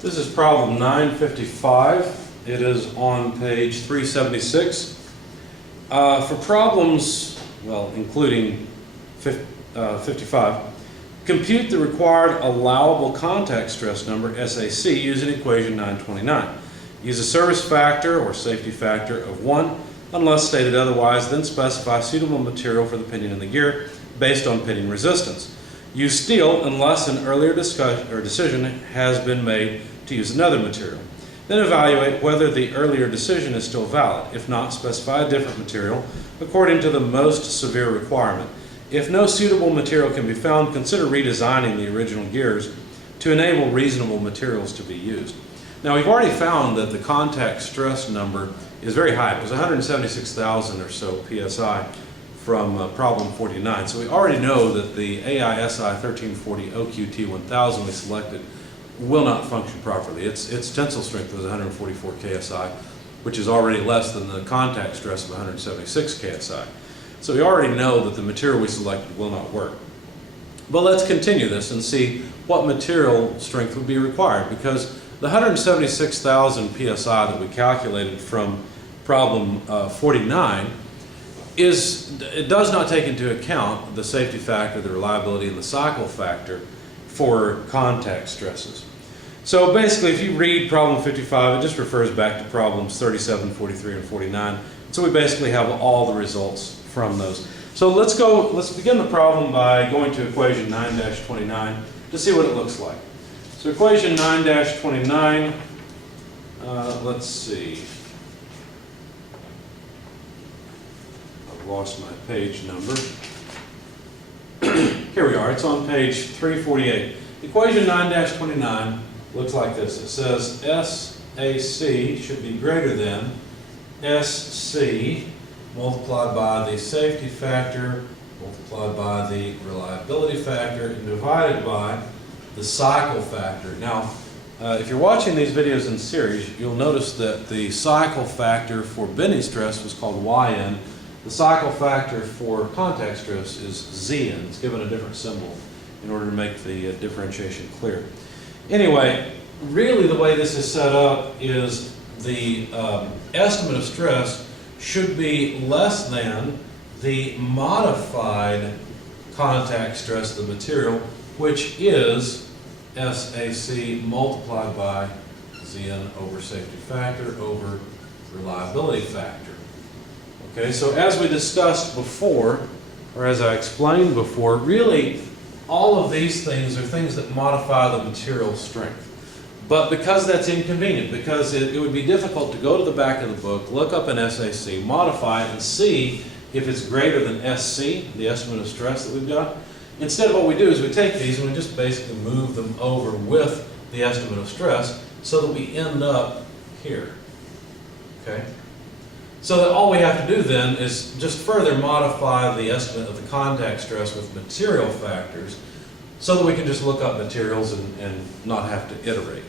This is problem 955. It is on page 376. For problems, well, including 55, compute the required allowable contact stress number, SAC, using equation 929. Use a service factor or safety factor of 1 unless stated otherwise, then specify suitable material for the pinion and the gear based on pinion resistance. Use steel unless an earlier decision has been made to use another material. Then evaluate whether the earlier decision is still valid. If not, specify a different material according to the most severe requirement. If no suitable material can be found, consider redesigning the original gears to enable reasonable materials to be used. Now, we've already found that the contact stress number is very high. It was 176,000 or so PSI from problem 49. So we already know that the AISI 1340 OQT1000 we selected will not function properly. Its tensile strength was 144 KSI, which is already less than the contact stress of 176 KSI. So we already know that the material we selected will not work. But let's continue this and see what material strength would be required, because the 176,000 PSI that we calculated from problem 49 it does not take into account the safety factor, the reliability, and the cycle factor for contact stresses. So basically, if you read problem 55, it just refers back to problems 37, 43, and 49. So we basically have all the results from those. So let's begin the problem by going to equation 9-29 to see what it looks like. So equation 9-29, let's see. I've lost my page number. Here we are, it's on page 348. Equation 9-29 looks like this. It says SAC should be greater than SC multiplied by the safety factor multiplied by the reliability factor and divided by the cycle factor. Now, if you're watching these videos in series, you'll notice that the cycle factor for bending stress was called Yn. The cycle factor for contact stress is Zn. It's given a different symbol in order to make the differentiation clear. Anyway, really the way this is set up is the estimate of stress should be less than the modified contact stress of the material, which is SAC multiplied by Zn over safety factor over reliability factor. Okay, so as we discussed before, or as I explained before, really all of these things are things that modify the material strength. But because that's inconvenient, because it would be difficult to go to the back of the book, look up an SAC, modify it, and see if it's greater than SC, the estimate of stress that we've got. Instead, what we do is we take these and we just basically move them over with the estimate of stress so that we end up here. Okay? So that all we have to do then is just further modify the estimate of the contact stress with material factors so that we can just look up materials and not have to iterate.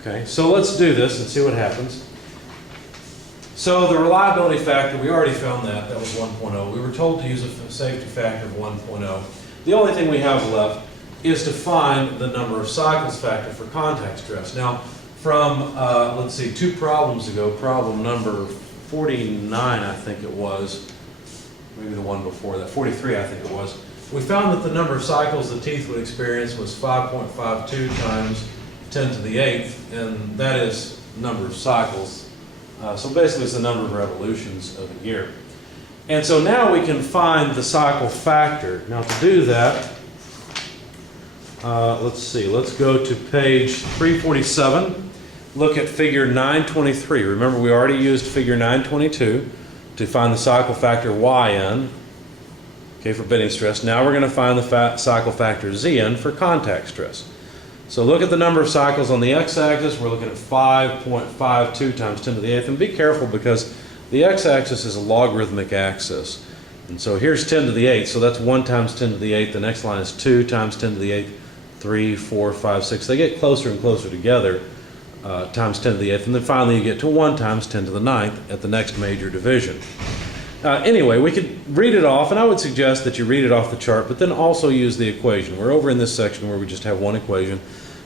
Okay, so let's do this and see what happens. So the reliability factor, we already found that was 1.0. We were told to use a safety factor of 1.0. The only thing we have left is to find the number of cycles factor for contact stress. Now, from, let's see, 2 problems ago, problem number 49, I think it was, maybe the one before that, 43, I think it was, we found that the number of cycles the teeth would experience was 5.52 times 10 to the 8th, and that is the number of cycles. So basically it's the number of revolutions of a gear. And so now we can find the cycle factor. Now to do that, let's see, let's go to page 347. Look at figure 923. Remember, we already used figure 922 to find the cycle factor Yn, okay, for bending stress. Now we're going to find the cycle factor Zn for contact stress. So look at the number of cycles on the x-axis. We're looking at 5.52 times 10 to the 8th. And be careful because the x-axis is a logarithmic axis. And so here's 10 to the 8th. So that's 1 times 10 to the 8th. The next line is 2 times 10 to the 8th, 3, 4, 5, 6. They get closer and closer together. Times 10 to the 8th, and then finally you get to 1 times 10 to the 9th at the next major division. Anyway, we could read it off, and I would suggest that you read it off the chart, but then also use the equation. We're over in this section where we just have one equation.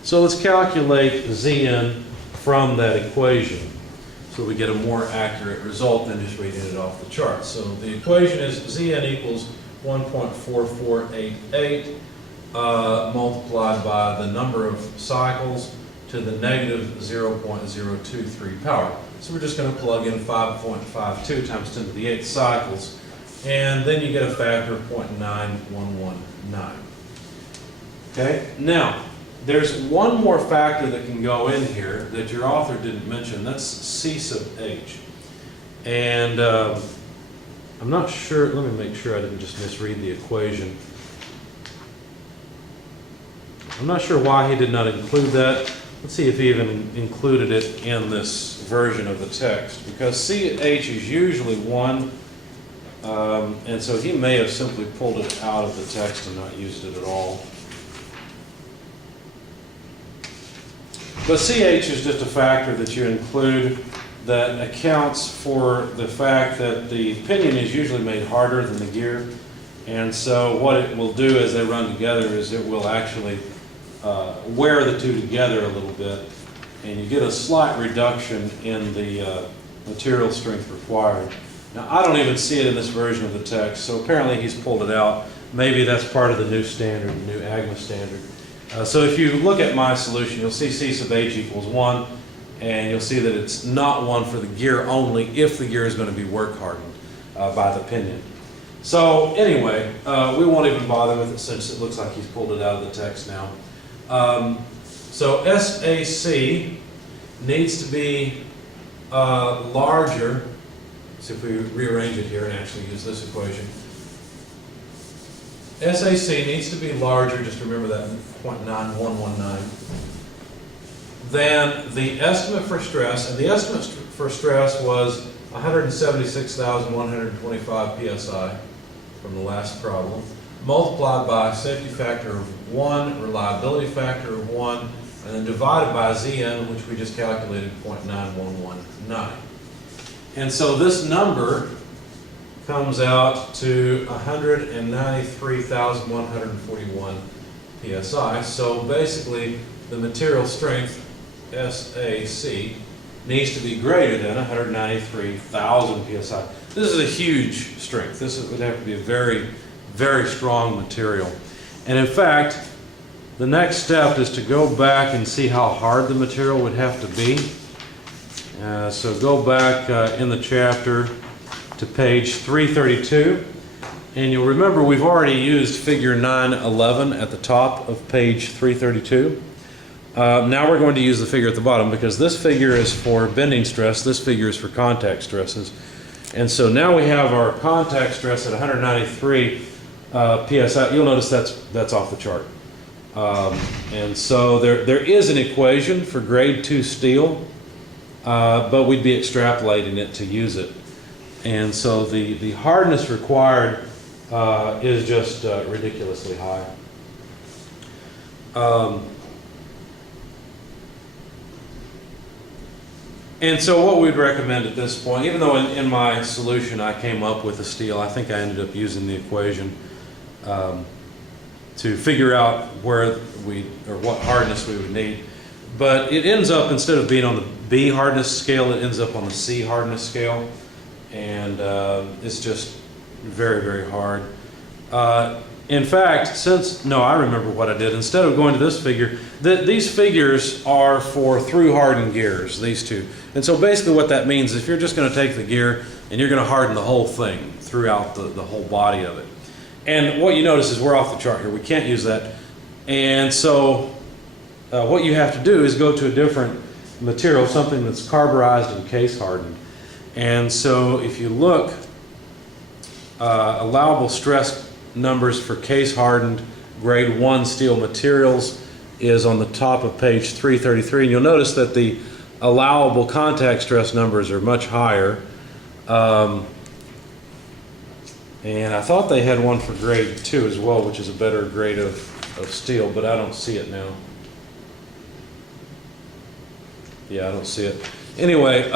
So let's calculate Zn from that equation so we get a more accurate result than just reading it off the chart. So the equation is Zn equals 1.4488 multiplied by the number of cycles to the negative 0.023 power. So we're just going to plug in 5.52 times 10 to the 8th cycles, and then you get a factor of 0.9119. Okay, now there's one more factor that can go in here that your author didn't mention. That's C sub h. And I'm not sure, let me make sure I didn't just misread the equation. I'm not sure why he did not include that. Let's see if he even included it in this version of the text, because CH is usually 1, and so he may have simply pulled it out of the text and not used it at all. But CH is just a factor that you include that accounts for the fact that the pinion is usually made harder than the gear, and so what it will do as they run together is it will actually wear the two together a little bit, and you get a slight reduction in the material strength required. Now, I don't even see it in this version of the text, so apparently he's pulled it out. Maybe that's part of the new standard, the new AGMA standard. So if you look at my solution, you'll see C sub h equals 1, and you'll see that it's not 1 for the gear only if the gear is going to be work hardened by the pinion. So anyway, we won't even bother with it since it looks like he's pulled it out of the text now. So SAC needs to be larger. See if we rearrange it here and actually use this equation. SAC needs to be larger, just remember that, 0.9119, than the estimate for stress, and the estimate for stress was 176,125 psi from the last problem, multiplied by a safety factor of 1, reliability factor of 1, and then divided by Zn, which we just calculated, 0.9119. And so this number comes out to 193,141 psi. So basically, the material strength, SAC, needs to be greater than 193,000 psi. This is a huge strength. This would have to be a very, very strong material. And in fact, the next step is to go back and see how hard the material would have to be. So go back in the chapter to page 332, and you'll remember we've already used figure 911 at the top of page 332. Now we're going to use the figure at the bottom, because this figure is for bending stress, this figure is for contact stresses. And so now we have our contact stress at 193 psi. You'll notice that's off the chart. And so there is an equation for grade 2 steel, but we'd be extrapolating it to use it. And so the hardness required is just ridiculously high. And so what we'd recommend at this point, even though in my solution I came up with a steel, I think I ended up using the equation to figure out where what hardness we would need. But it ends up, instead of being on the B hardness scale, it ends up on the C hardness scale. And it's just very, very hard. In fact, I remember what I did. Instead of going to this figure, these figures are for through hardened gears, these two. And so basically what that means is if you're just going to take the gear and you're going to harden the whole thing throughout the whole body of it. And what you notice is we're off the chart here. We can't use that. And so what you have to do is go to a different material, something that's carburized and case hardened. And so if you look, allowable stress numbers for case hardened grade 1 steel materials is on the top of page 333. And you'll notice that the allowable contact stress numbers are much higher. And I thought they had one for grade 2 as well, which is a better grade of steel, but I don't see it now. Yeah, I don't see it. Anyway,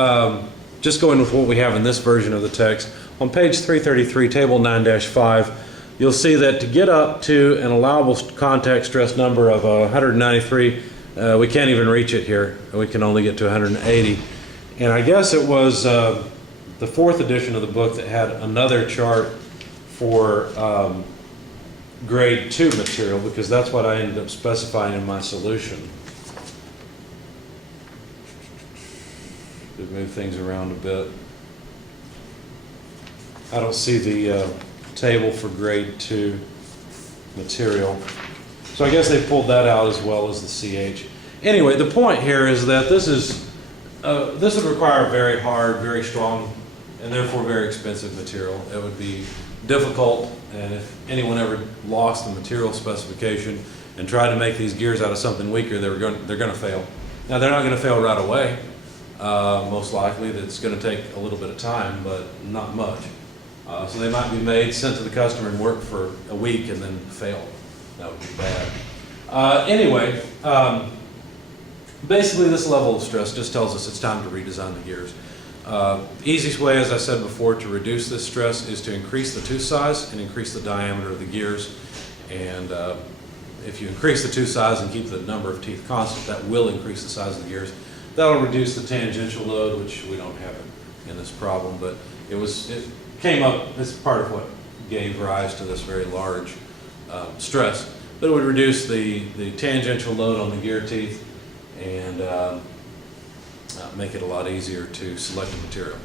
just going with what we have in this version of the text, on page 333, table 9-5, you'll see that to get up to an allowable contact stress number of 193, We can't even reach it here. We can only get to 180. And I guess it was the 4th edition of the book that had another chart for grade 2 material, because that's what I ended up specifying in my solution. To move things around a bit. I don't see the table for grade 2 material. So I guess they pulled that out as well as the CH. Anyway, the point here is that this would require a very hard, very strong, and therefore very expensive material. It would be difficult, and if anyone ever lost the material specification and tried to make these gears out of something weaker, they're going to fail. Now, they're not going to fail right away. Most likely, it's going to take a little bit of time, but not much. So they might be made, sent to the customer, and work for a week and then fail. That would be bad. Anyway, basically this level of stress just tells us it's time to redesign the gears. Easiest way, as I said before, to reduce this stress is to increase the tooth size and increase the diameter of the gears. And if you increase the tooth size and keep the number of teeth constant, that will increase the size of the gears. That'll reduce the tangential load, which we don't have in this problem, but it came up as part of what gave rise to this very large stress. But it would reduce the tangential load on the gear teeth and make it a lot easier to select the material.